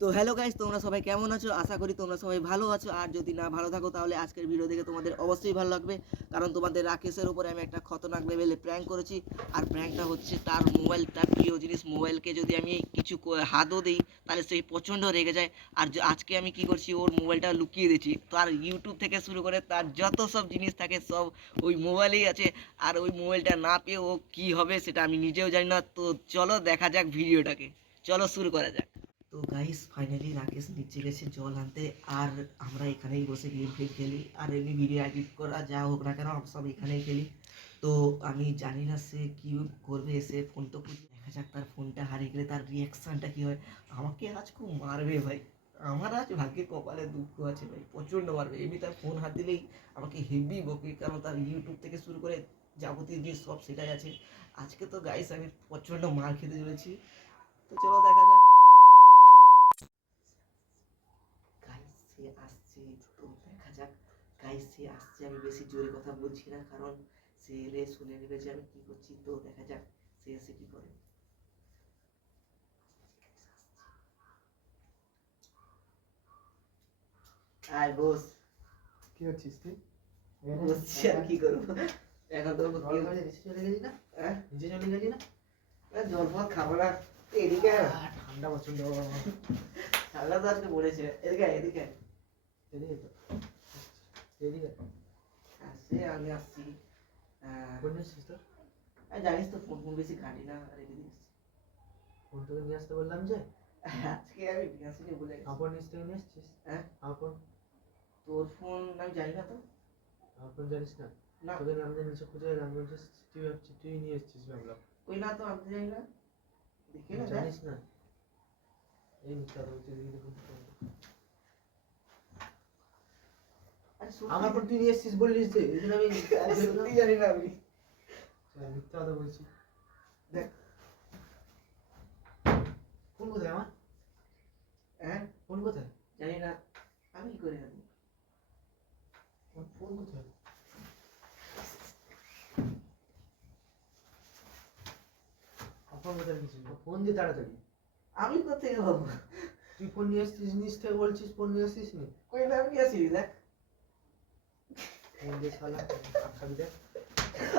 তো hello guys, তোমরা সবাই কেমন আছো? আশা করি তোমরা সবাই ভালো আছো। আর যদি না ভালো থাকো তাহলে আজকের ভিডিও দেখে তোমাদের অবশ্যই ভালো লাগবে, কারণ তোমাদের রাকেশের উপরে আমি একটা খতরনাক লেভেলে প্র্যাঙ্ক করেছি। আর প্র্যাঙ্কটা হচ্ছে তার মোবাইল, তার প্রিয় জিনিস মোবাইলকে যদি আমি কিছু হাতও দিই তাহলে সেই প্রচণ্ড রেগে যায়। আর আজকে আমি কি করছি, ওর মোবাইলটা লুকিয়ে দিয়েছি। তার ইউটিউব থেকে শুরু করে তার যত সব জিনিস থাকে সব ওই মোবাইলেই আছে। আর ওই মোবাইলটা না পেয়ে ও কী হবে সেটা আমি নিজেও জানি না। তো চলো দেখা যাক ভিডিওটাকে, চলো শুরু করা যাক। তো গাইস ফাইনালি রাকেশ নিচে গেছে জল আনতে, আর আমরা এখানেই বসে গেম ফেম খেলি। আর এমনি ভিডিও এডিট করা যা হোক না কেন আমরা সব এখানেই খেলি। তো আমি জানি না সে কী করবে, এসে ফোন তো খুঁজে দেখা যাক তার ফোনটা হারিয়ে গেলে তার রিয়াকশানটা কী হয়। আমাকে আজ খুব মারবে ভাই, আমার আজ ভাগ্যে কপালে দুঃখ আছে ভাই, প্রচণ্ড মারবে। এমনি তার ফোন হাত দিলেই আমাকে হেভি বকে, কারণ তার ইউটিউব থেকে শুরু করে যাবতীয় জিনিস সব সেটাই আছে। আজকে তো গাইস আমি প্রচণ্ড মার খেতে চলেছি। তো চলো দেখা যাক। গাইস সে আসছে, তো দেখা যাক। গাইস সে আসছে, আমি বেশি জোরে কথা বলছি না, কারণ সে এলে শুনে নেবে যে আমি কি করছি। তো দেখা যাক সে এসে কি করে। আয় বস। কি হচ্ছিস তুই? বসছি আর কি করবো, এখন তো নিচে চলে গেলি না? হ্যাঁ নিচে চলে গেলি না? জল ফল খাবো না। এদিকে আয়। ঠান্ডা প্রচন্ড। ঠান্ডা তো আজকে পড়েছে। এদিকে আয়, এদিকে আয়। এদিকে তো এদিকে আসছে, আমি আসছি। ফোন নিয়েছিস তো? জানিস তো ফোন ফোন বেশি ঘাঁটি না, রেখে দিস। ফোন তোকে নিয়ে আসতে বললাম যে আজকে আমি বিকাশকে বলে গেছি। আপন নিচ থেকে নিয়ে এসছিস? হ্যাঁ আপন তোর ফোন আমি জানি না তো। আপন জানিস না? না তোকে আমি নিচে খুঁজে আমি বলছিস তুই ভাবছিস তুই নিয়ে এসছিস ভাবলাম। ওই না তো, আমি তো জানি না, দেখি না দেখ। জানিস না? এই মিথ্যা কথা বলছিস, এদিকে দেখুন। আরে সত্যি আমার ফোন তুই নিয়ে এসছিস বললিস যে এই জন্য আমি আরে সত্যি জানি না আমি। মিথ্যা কথা বলছি। দেখ ফোন কোথায় আমার? হ্যাঁ ফোন কোথায়? জানি না, আমি কি করে জানি। আমার ফোন কোথায়? ফোন কোথায় রেখেছিস? ফোন দিয়ে তাড়াতাড়ি। আমি কোথায় পাবো? তুই ফোন নিয়ে এসছিস, নিচ থেকে বলছিস ফোন নিয়ে এসছিস নি? কই না, আমি আসি দেখ। ফোন দিয়ে শালা খাবি দেখ।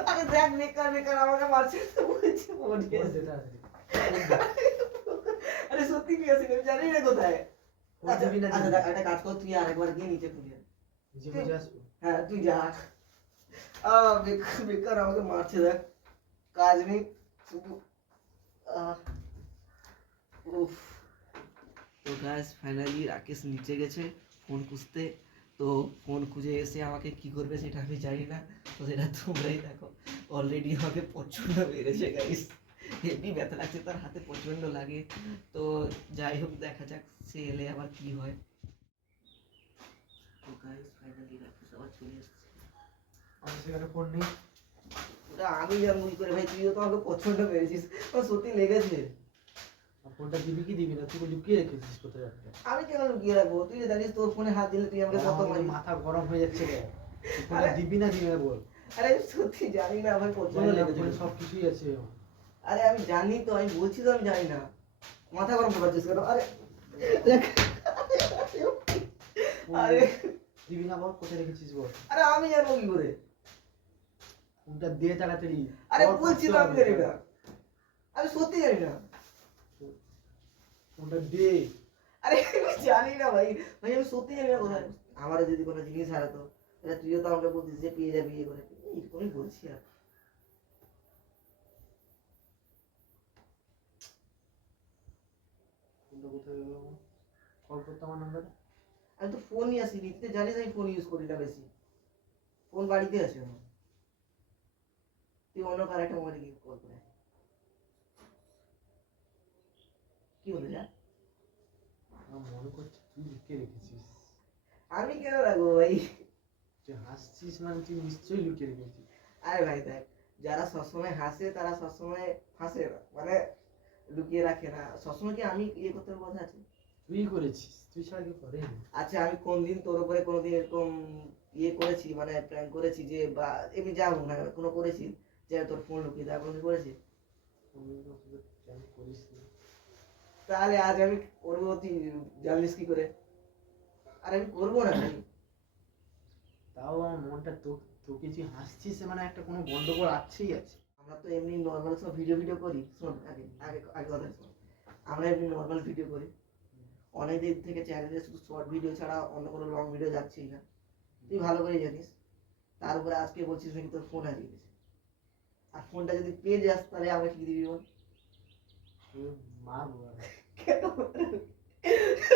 আরে দেখ, বেকার বেকার আমাকে মারছে তো বলছি ফোন নিয়ে ফোন আসি। দে তাড়াতাড়ি। আরে সত্যি নিয়ে আসি, আমি জানি না কোথায়। ফোন আচ্ছা দিবি না আচ্ছা দিবি? দেখ, একটা কাজ কর, তুই আরেকবার গিয়ে নিচে খুঁজে আয়। নিচে খুঁজে আসবো? হ্যাঁ তুই যা। বেকার বেকার আমাকে মারছে দেখ, কাজ নেই শুধু। উফ। তো গাইস ফাইনালি রাকেশ নিচে গেছে ফোন খুঁজতে। তো ফোন খুঁজে এসে আমাকে কি করবে সেটা আমি জানি না, তো সেটা তোমরাই দেখো। অলরেডি আমাকে প্রচণ্ড মেরেছে গাইস, হেভি ব্যথা লাগছে, তার হাতে প্রচণ্ড লাগে। তো যাই হোক দেখা যাক সে এলে আবার কি হয়। তো গাইস ফাইনালি রাকেশ আবার চলে এসেছে। আমার সেখানে ফোন নেই। ওটা আমি জানবো কি করে ভাই, তুইও তো আমাকে প্রচণ্ড মেরেছিস, আমার সত্যি লেগেছে। আর ফোনটা দিবি কি দিবি না? তুই লুকিয়ে রেখেছিস কোথায় একটা? আমি কেন লুকিয়ে রাখবো? তুই যে জানিস তোর ফোনে হাত দিলে তুই আমাকে কত আমার মারিস। মাথা গরম হয়ে যাচ্ছে রে। তুই ফোনটা আরে দিবি না দিবি না বল। আরে আমি সত্যি জানি না ভাই, প্রচণ্ড লেগেছে। ফোনে সব কিছুই আছে। আরে আমি জানি তো, আমি বলছি তো আমি জানি না, মাথা গরম করাচ্ছিস কেন? আরে দেখ। আরে দিবি না বল, কোথায় রেখেছিস বল। আরে আমি জানবো কি করে? ফোনটা দে তাড়াতাড়ি। আরে কল বলছি করতে তো আমি হবে। জানি না, আমি সত্যি জানি না। ফোনটা দে। আরে আমি জানি না ভাই, ভাই আমি সত্যি জানি না কোথায়। আমারও যদি কোনো জিনিস হারাতো তাহলে তুইও তো আমাকে বলতিস যে পেয়ে যাবি ইয়ে করে, এরকমই বলছি আর। ফোনটা কোথায় গেল আমার? কল করতে আমার নাম্বারে। আমি তো ফোন নিয়ে আসিনি, তুই তো জানিস আমি ফোন ইউজ করি না বেশি, ফোন বাড়িতে আছে আমার। তুই অন্য কার একটা মোবাইলে গিয়ে কল করে আয়। কি বলে যা? আমার মনে করছে তুই লুকিয়ে রেখেছিস। আমি কেন রাখবো ভাই? তুই হাসছিস মানে তুই নিশ্চয়ই লুকিয়ে রেখেছিস। আরে ভাই দেখ, যারা সবসময় হাসে তারা সবসময় ফাঁসে না, মানে লুকিয়ে রাখে না। সবসময় কি আমি ইয়ে করতে হবে কথা আছে? তুই করেছিস, তুই ছাড়া কেউ করেনি। আচ্ছা আমি কোনদিন তোর উপরে কোনোদিন এরকম ইয়ে করেছি, মানে প্র্যাঙ্ক করেছি যে, বা এমনি যা হোক না কেন, কোনো করেছি যে তোর ফোন লুকিয়ে দেওয়া, কোনো করেছি? করিস না। তো তাহলে আজ আমি করবো, তুই জানিস কি করে? আর আমি করবো না ভাই। তাও আমার মনটা তো তো কিছু হাসছিস মানে একটা কোনো গন্ডগোল আছেই আছে। আমরা তো এমনি নর্মাল সব ভিডিও করি, শোন আগে আগে আগে কথা শোন। আমরা এমনি নর্মাল ভিডিও করি, অনেকদিন থেকে চ্যানেলে শুধু শর্ট ভিডিও ছাড়া অন্য কোনো লং ভিডিও যাচ্ছেই না, তুই ভালো করে জানিস। তার উপরে আজকে বলছিস নাকি তোর ফোন হারিয়ে গেছে, আর ফোনটা যদি পেয়ে যাস তাহলে আমাকে কি দিবি বল? মারবো আর। কেন?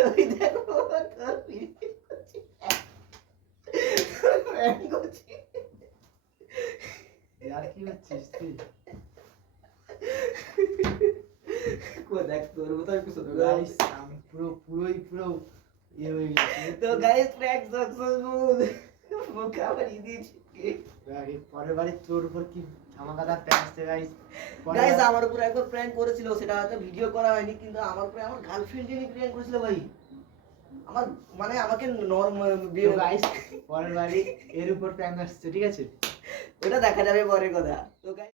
ওই দেখো তোর video করছি, prank করছি। আর কি হচ্ছিস তুই? কো দেখ তোর মতো আমি কিছু গাইস আমি পুরো ইয়ে হয়ে গেছি। তো গাইস প্র্যাঙ্ক সাকসেসফুল, মুখে আবার দিয়েছি। পরের বারে তোর উপর কি ধামাকাদার প্যান্ট আসছে গাইস। গাইস আমার উপর একবার প্র্যাঙ্ক করেছিল, সেটা হয়তো ভিডিও করা হয়নি, কিন্তু আমার উপরে আমার গার্লফ্রেন্ড যিনি প্র্যাঙ্ক করেছিল ভাই, আমার মানে আমাকে নরমাল গাইস পরের বারে এর উপর প্যান্ট আসছে, ঠিক আছে? ওটা দেখা যাবে পরে কথা। তো guys,